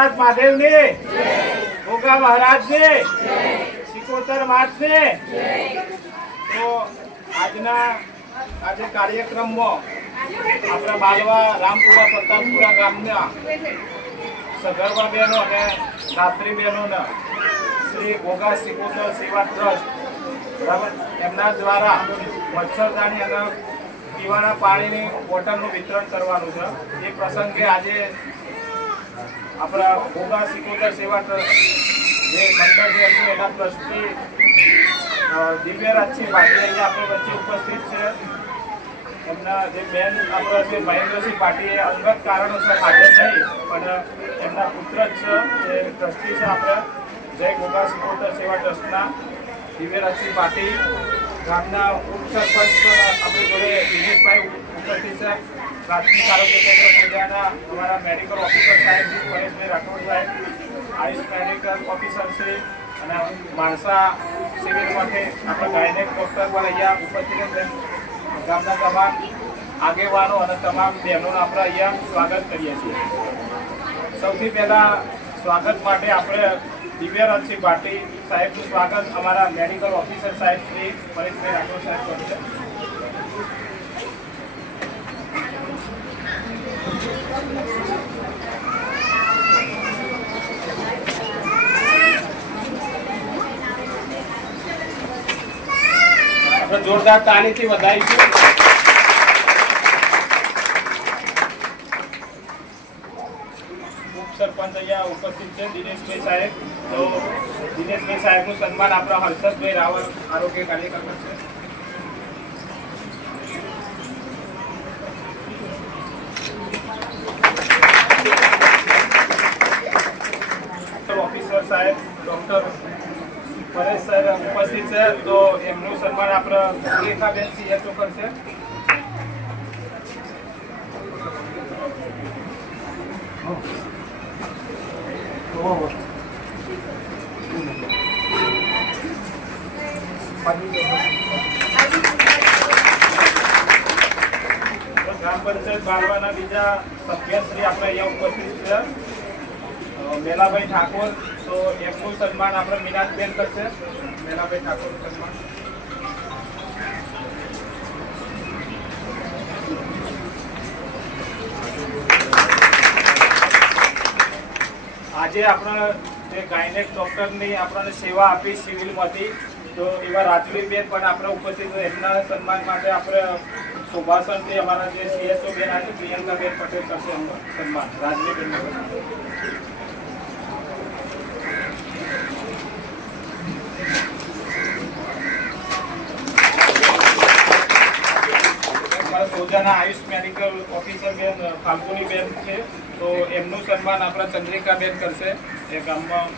ભોળાનાથ મહારાજ ગોગા મહારાજની? સિકોતર ને તો આજના આજે કાર્યક્રમમાં આપણા બાલવા રામપુરા પ્રતાપપુરા ગામના સગર્ભા બહેનો અને ધાત્રી બહેનોના શ્રી ભોગા સિકોતર સેવા ટ્રસ્ટ બરાબર, એમના દ્વારા મચ્છરદાની અને પીવાના પાણીની બોટલનું વિતરણ કરવાનું છે. એ પ્રસંગે આજે આપણા ભોગા સિકોતર સેવા જે મંડળ છે એના ટ્રસ્ટી દિવ્યરાજસિંહ અહીંયા આપણી વચ્ચે ઉપસ્થિત છે. એમના જે બેન, આપણા જે મહેન્દ્રસિંહ પાટીલ એ અંગત કારણોસર હાજર થઈ પણ એમના પુત્ર જ છે, જે ટ્રસ્ટી છે આપણે જય ગોગા સિકોતર સેવા ટ્રસ્ટના દિવ્યરાજસિંહ પાટીલ ગામના ઉપસરપંચ આપણી જોડે દિનેશભાઈ ઉપસ્થિત છે. પ્રાથમિક આરોગ્ય કેન્દ્ર પૂજાના અમારા મેડિકલ ઓફિસર સાહેબ શ્રી પરેશભાઈ રાઠોડ સાહેબ આયુષ મેડિકલ ઓફિસર શ્રી અને માણસા સિવિલમાંથી આપણા ગાયનેક ડૉક્ટર પણ અહીંયા ઉપસ્થિત ગામના તમામ આગેવાનો અને તમામ બહેનોનું આપણે અહીંયા સ્વાગત કરીએ છીએ. સૌથી પહેલાં સ્વાગત માટે આપણે દિવ્યરાજસિંહ ભાટી સાહેબનું સ્વાગત અમારા મેડિકલ ઓફિસર સાહેબ શ્રી પરેશભાઈ રાઠોડ સાહેબ જોરદાર તાલીથી વધાવીશું સરપંચ અહીંયા ઉપસ્થિત છે, દિનેશભાઈ સાહેબ. તો દિનેશભાઈ સાહેબનું સન્માન આપણા હર્ષદભાઈ રાવલ આરોગ્ય કાર્યક્રમ છે. ઓફિસર સાહેબ, ડોક્ટર પરેશ સાહેબ ઉપસ્થિત છે. તો સન્માન આપણે સુરેખાબેન સીએચઓ કરશે. તો ગ્રામ પંચાયત બારવાના બીજા સભ્યશ્રી આપણે અહીંયા ઉપસ્થિત છે. મેલાભાઈ ઠાકોર, તો એમનું સન્માન આપણે મીનાજબેન કરશે. મેલાભાઈ ઠાકોરનું સન્માન. આજે આપણે જે ગાયનેક ડોક્ટરની આપણને સેવા આપી સિવિલમાંથી, તો એવા રાજવીબેન પણ આપણે ઉપસ્થિત એમના સન્માન માટે આપણે સુભાષણથી અમારા જે સીએસઓ બેન આજે પ્રિયંકાબેન પટેલ કરશે સન્માન. રાજવીબેનનું અમારા આયુષ મેડિકલ ઓફિસર બેન ફાલ્ગુની બેન છે. તો એમનું સન્માન આપણા ચંદ્રિકા બેન કરશે. એ ગામમાં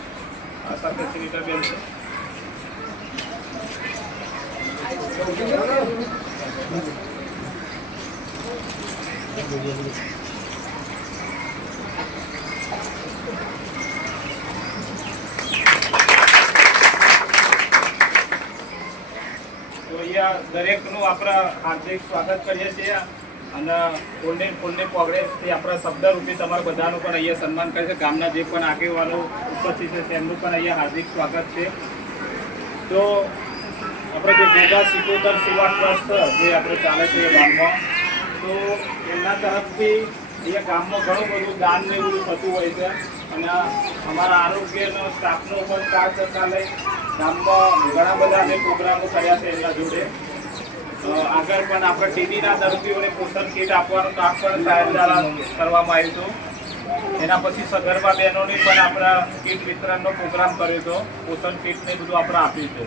આશા સુનિતા બેન છે. Thank અહીંયા દરેકનું આપણા હાર્દિક સ્વાગત કરીએ છીએ અને ફૂલને ફૂલને પોગડે તે આપણા શબ્દ રૂપે તમારા બધાનું પણ અહીંયા સન્માન કરે છે. ગામના જે પણ આગેવાનો ઉપસ્થિત છે, તેમનું પણ અહીંયા હાર્દિક સ્વાગત છે. તો આપણે જે ગોગા સિકોતર સેવા ટ્રસ્ટ જે આપણે ચાલે છે ગામમાં, તો એમના તરફથી અહીંયા ગામમાં ઘણું બધું દાન ને એવું થતું હોય છે. અને અમારા આરોગ્યનો સ્ટાફનો પણ સાથ ગામમાં ઘણા બધા અમે પ્રોગ્રામો કર્યા છે એમના જોડે. આગળ પણ આપણે ટીબીના દર્દીઓને પોષણ કીટ આપવાનું કામ પણ સાહેબ દ્વારા કરવામાં આવ્યું હતું. એના પછી સગર્ભા બહેનોની પણ આપણા કીટ વિતરણનો પ્રોગ્રામ કર્યો હતો. પોષણ કીટને બધું આપણે આપ્યું છે.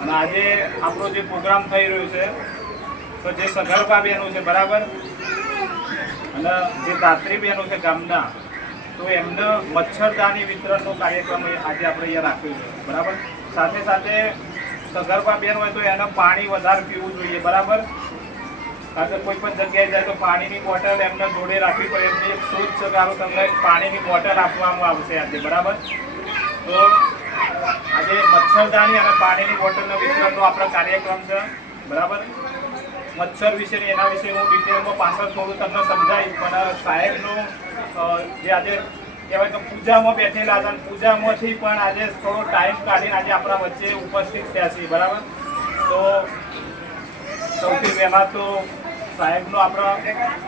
અને આજે આપણો જે પ્રોગ્રામ થઈ રહ્યો છે, તો જે સગર્ભા બહેનો છે, બરાબર? અને જે દાત્રી બહેનો છે, ગામના, તો એમને મચ્છરદાની વિતરણનો કાર્યક્રમ આજે આપણે અહીંયા રાખ્યો છે. બરાબર? સાથે સાથે સગર્ભા બેન હોય તો એને પાણી વધારે પીવું જોઈએ, બરાબર? કારણ કે કોઈ પણ જગ્યાએ જાય તો પાણીની બોટલ એમને જોડે રાખવી પડે. એમની એક શોધ છે તમને પાણીની બોટલ આપવામાં આવશે આજે, બરાબર? તો આજે મચ્છરદાની અને પાણીની બોટલનો વિતરણનો આપણો કાર્યક્રમ છે, બરાબર? મચ્છર વિશે એના વિશે હું ડિટેલમાં પાછળ થોડું તમને સમજાવીશ. પણ સાહેબનું જે આજે કહેવાય તો પૂજામાં બેઠેલા હતા પૂજામાંથી પણ આજે થોડો ટાઈમ કાઢીને આજે આપણા વચ્ચે ઉપસ્થિત થયા છે બરાબર? તો સૌથી પહેલાં તો સાહેબનો આપણા,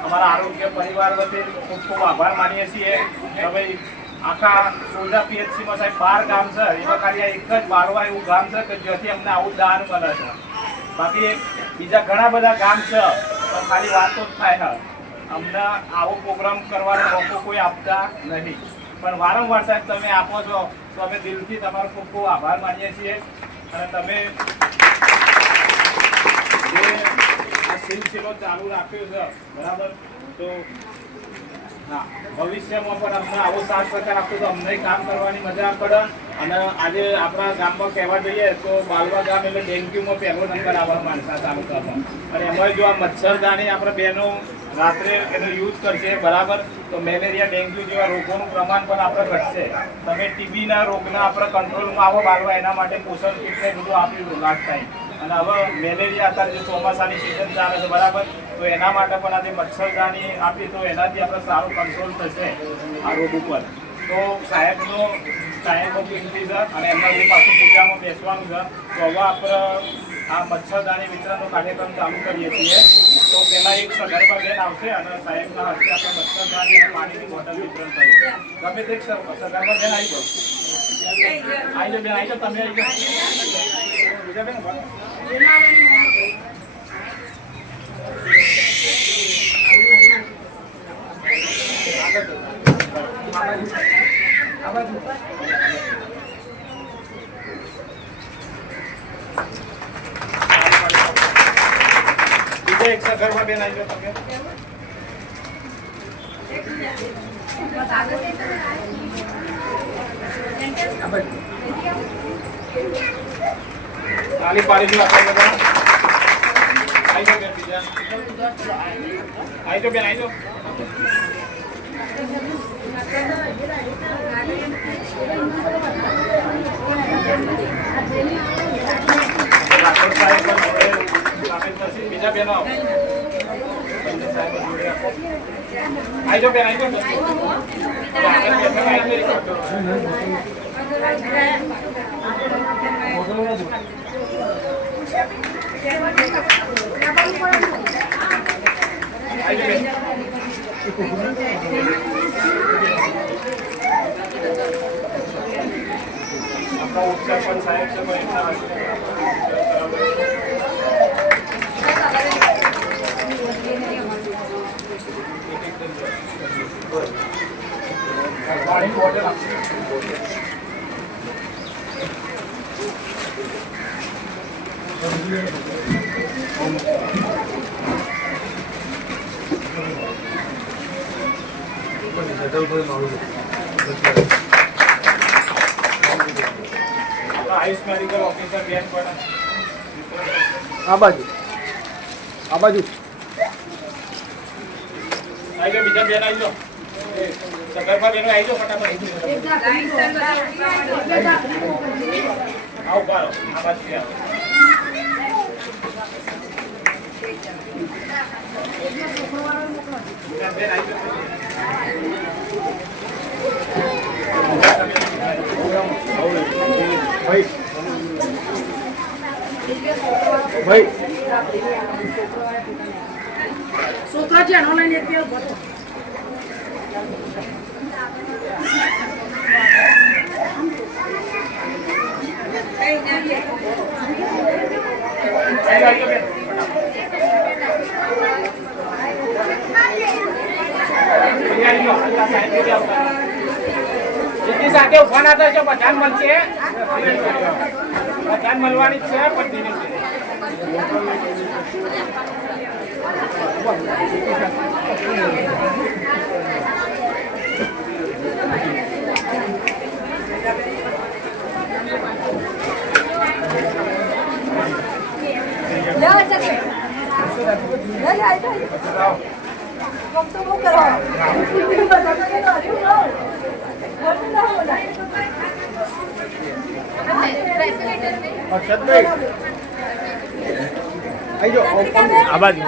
અમારા આરોગ્ય પરિવાર વતી ખૂબ ખૂબ આભાર માનીએ છીએ. કે ભાઈ આખા સોજા પીએચસીમાં સાહેબ બાર ગામ છે, એમાં ખાલી આ એક જ બારવા એવું ગામ છે કે જ્યાંથી અમને આવું દાન મળે છે. બાકી બીજા ઘણા બધા ગામ છે, પણ ખાલી વાતો જ થાય છે. અમને આવો પ્રોગ્રામ કરવાનો મોકો કોઈ આપતા નહીં. પણ વારંવાર સાહેબ, તમે આપો છો, તો અમે દિલથી તમારો ખૂબ ખૂબ આભાર માનીએ છીએ. અને તમે જે આ સિલસિલો ચાલુ રાખ્યો છે, બરાબર? તો હા, ભવિષ્યમાં પણ અમને આવો સાથ સહકાર આપતો તો અમને કામ કરવાની મજા પડે. અને આજે આપણા ગામમાં કહેવા જઈએ તો બાલવા ગામ એટલે ડેન્ગ્યુમાં પહેલો નંબર આવવા માણસા તાલુકામાં. અને એમાં જો આ મચ્છરદાની આપણે બહેનો રાત્રે એનો યુઝ કરશે, બરાબર? તો મેલેરિયા, ડેન્ગ્યુ જેવા રોગોનું પ્રમાણ પણ આપણે ઘટશે. તમે ટીબીના રોગના આપણે કંટ્રોલમાં આવો બાળવા એના માટે પોષણ કીટને બધું આપ્યું લાસ્ટ ટાઈમ અને હવે મેલેરિયા અત્યારે જે ચોમાસાની સિઝન ચાલે છે, બરાબર? તો એના માટે પણ આજે મચ્છરદાની આપી, તો એનાથી આપણે સારું કંટ્રોલ થશે આ રોગ ઉપર. તો સાહેબનો ટાઈમ ઓફ કિંમતી છે અને એમના જે પાછું પૂજામાં બેસવાનું છે, તો હવે આપણે આ મચ્છરદાની વિતરણનો કાર્યક્રમ ચાલુ કરીએ છીએ. તો પહેલા એક સગર્ભા બેન આવશે અને સાહેબના હસ્તે આપણે મચ્છરદાની અને પાણીની બોટલ વિતરણ કરીશું ગમે તે સગર્ભા બેન આવી જાઓ. આવી જાઓ બેન, આવી જાઓ, તમે આવી જાઓ. બીજા બેન રહો. બીજા. એક ઘરમાં બેન આવી તમે તાલી પાડી જો આપણે બધા. આવી જાઓ બેન બીજા. આવી જાઓ બેન આવી જાઓ રાઠોડ સાહેબ પણ જોડે રાખેલ નથી. બીજા બેનો આવો. બંને સાહેબો જોડે રાખો. આવી જાઓ બેન આવી જાઓ બેન. આગળ બેઠક આવી જાઓ. આવી જાઓ બેન. આપણા ઉપચાર પણ સાહેબ છે પણ એમના હસ્તે પાણી બોટલ આપશે આપણા આયુષ મેડિકલ ઓફિસર બેન પણ આ બાજુ આ બાજુ બીજા બેન આવી જાઓ સગર્ભા બેનો આવી જાઓ ફટાફટ. આવો બારો આ બાજુ આવો. બેન ભાઈ ભાઈ છે એનો એક ઊભો થો. આવી જાઓ, આવી જાઓ બેન આવી જાઓ, આ સાઈડથી આવતા. એમની સાથે ઊભા હતા થશો બધાને મળશે. બધાને મળવાની છે પણ લે સકે લે લે આઈ તો કમ તો હું કરો બધા તો કે કર્યું નો બધું ના બોલાય અક્ષતભાઈ આવી જાઓ આ બાજુ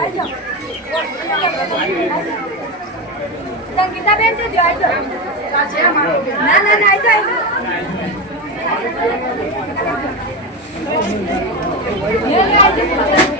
સંગીતા બેન છે જો આઈ આ છે અમારો બેન. ના ના ના આઈ જાઓ, આઈ જાઓ. લે,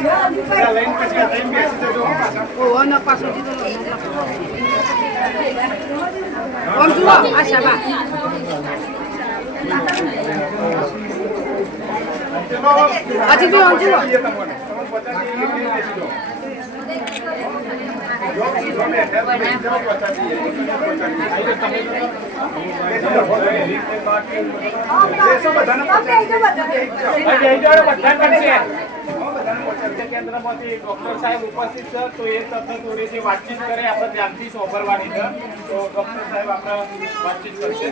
પચાસ એક. બેસો બધાને પચાસ કેન્દ્રમાંથી ડોક્ટર સાહેબ ઉપસ્થિત છે. તો એ તથા થોડીથી વાતચીત કરે આપણે ધ્યાનથી સાંભળવાની છે. તો ડોક્ટર સાહેબ આપણે વાતચીત કરશે.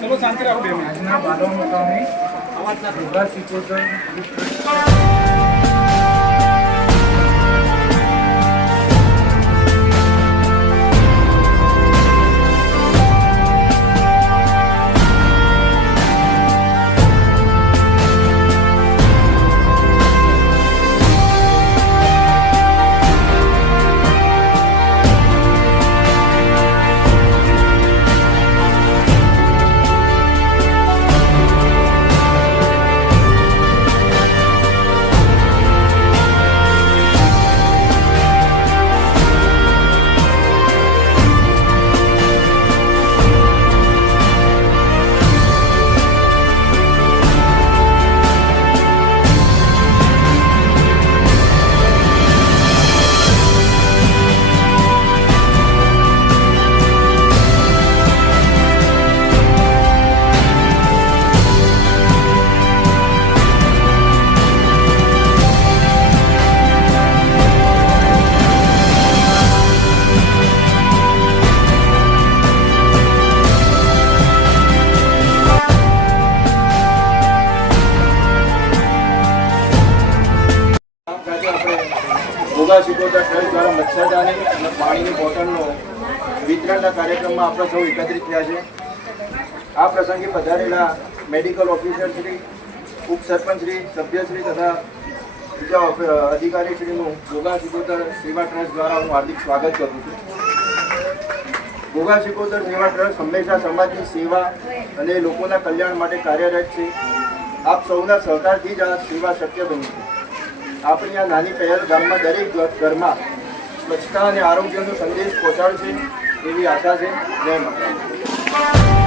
ચલો શાંતિ રાખો આજના બાલો મુકામે યોગા શીખોતર આજે ભોગા સિકોતર ટ્રસ્ટ દ્વારા મચ્છરદાની અને પાણીની બોટલનો વિતરણના કાર્યક્રમમાં આપણે સૌ એકત્રિત થયા છે. આ પ્રસંગે પધારેલા મેડિકલ ઓફિસર શ્રી ઉપસરપંચશ્રી સભ્યશ્રી તથા બીજા અધિકારીશ્રીનું ગોગા સિકોતર સેવા ટ્રસ્ટ દ્વારા હું હાર્દિક સ્વાગત કરું છું. ગોગા સિકોતર સેવા ટ્રસ્ટ હંમેશા સમાજની સેવા અને લોકોના કલ્યાણ માટે કાર્યરત છે. આપ સૌના સહકારથી જ આ સેવા શક્ય બની છે. આપણી આ નાની પહેલ ગામમાં દરેક ઘર- ઘરમાં સ્વચ્છતા અને આરોગ્યનો સંદેશ પહોંચાડશે એવી આશા છે. જય માતા